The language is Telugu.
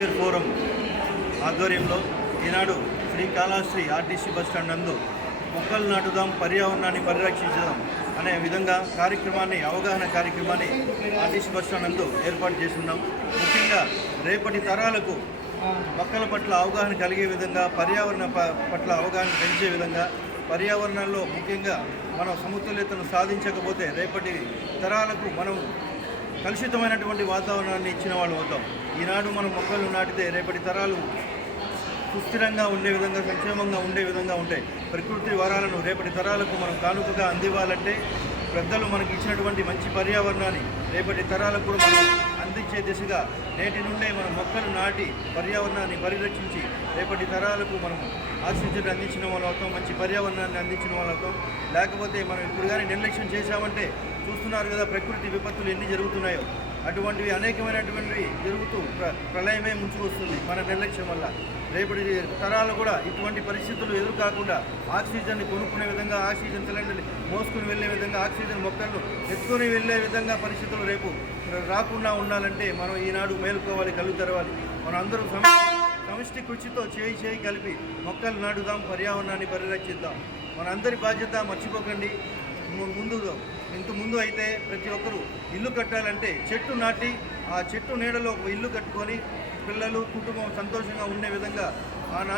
ఫోరం ఆధ్వర్యంలో Eenadu Srikalahasti RTC bus stand నందు మొక్కలు నాటుదాం పర్యావరణాన్ని పరిరక్షించుదాం అనే విధంగా కార్యక్రమాన్ని అవగాహన కార్యక్రమాన్ని ఆర్టీసీ బస్ స్టాండ్ నందు ఏర్పాటు చేస్తున్నాం. ముఖ్యంగా రేపటి తరాలకు మొక్కల పట్ల అవగాహన కలిగే విధంగా పర్యావరణ ప- పట్ల అవగాహన పెంచే విధంగా పర్యావరణంలో ముఖ్యంగా మనం సమతుల్యతను సాధించకపోతే రేపటి తరాలకు మనం కలుషితమైనటువంటి వాతావరణాన్ని ఇచ్చిన వాళ్ళు అవుతాం. ఈనాడు మనం మొక్కలు నాటితే రేపటి తరాలు సుస్థిరంగా ఉండే విధంగా సంక్షేమంగా ఉండే విధంగా ఉంటాయి. ప్రకృతి వరాలను రేపటి తరాలకు మనం కానుకగా అందివ్వాలంటే పెద్దలు మనకి ఇచ్చినటువంటి మంచి పర్యావరణాన్ని రేపటి తరాలకు కూడా మనం అందించే దిశగా నేటి నుండే మనం మొక్కలు నాటి పర్యావరణాన్ని పరిరక్షించి రేపటి తరాలకు మనం ఆక్సిజన్ అందించిన వాళ్ళు అవుతాం మంచి పర్యావరణాన్ని అందించిన వాళ్ళు అవుతాం లేకపోతే మనం ఇప్పుడు కానీ నిర్లక్ష్యం చేశామంటే చూస్తున్నారు కదా ప్రకృతి విపత్తులు ఎన్ని జరుగుతున్నాయో. అటువంటివి అనేకమైనటువంటివి జరుగుతూ ప్ర ప్రళయమే ముంచుకొస్తుంది మన నిర్లక్ష్యం వల్ల. రేపటి తరాలు కూడా ఇటువంటి పరిస్థితులు ఎదురుకాకుండా ఆక్సిజన్ని కొనుక్కునే విధంగా ఆక్సిజన్ సిలిండర్ని మోసుకుని వెళ్ళే విధంగా ఆక్సిజన్ మొక్కలను ఎత్తుకొని వెళ్ళే విధంగా పరిస్థితులు రేపు రాకుండా ఉండాలంటే మనం ఈనాడు మేలుకోవాలి కళ్ళు తెరవాలి. మనం అందరూ సమిష్టి సమిష్టి కృషితో చేయి చేయి కలిపి మొక్కలు నాటుదాం పర్యావరణాన్ని పరిరక్షిద్దాం. మనందరి బాధ్యత మర్చిపోకండి. ముందు ఇంతకుముందు ముందు అయితే ప్రతి ఒక్కరూ ఇల్లు కట్టాలంటే చెట్టు నాటి ఆ చెట్టు నీడలో ఒక ఇల్లు కట్టుకొని పిల్లలు కుటుంబం సంతోషంగా ఉండే విధంగా ఆనాటి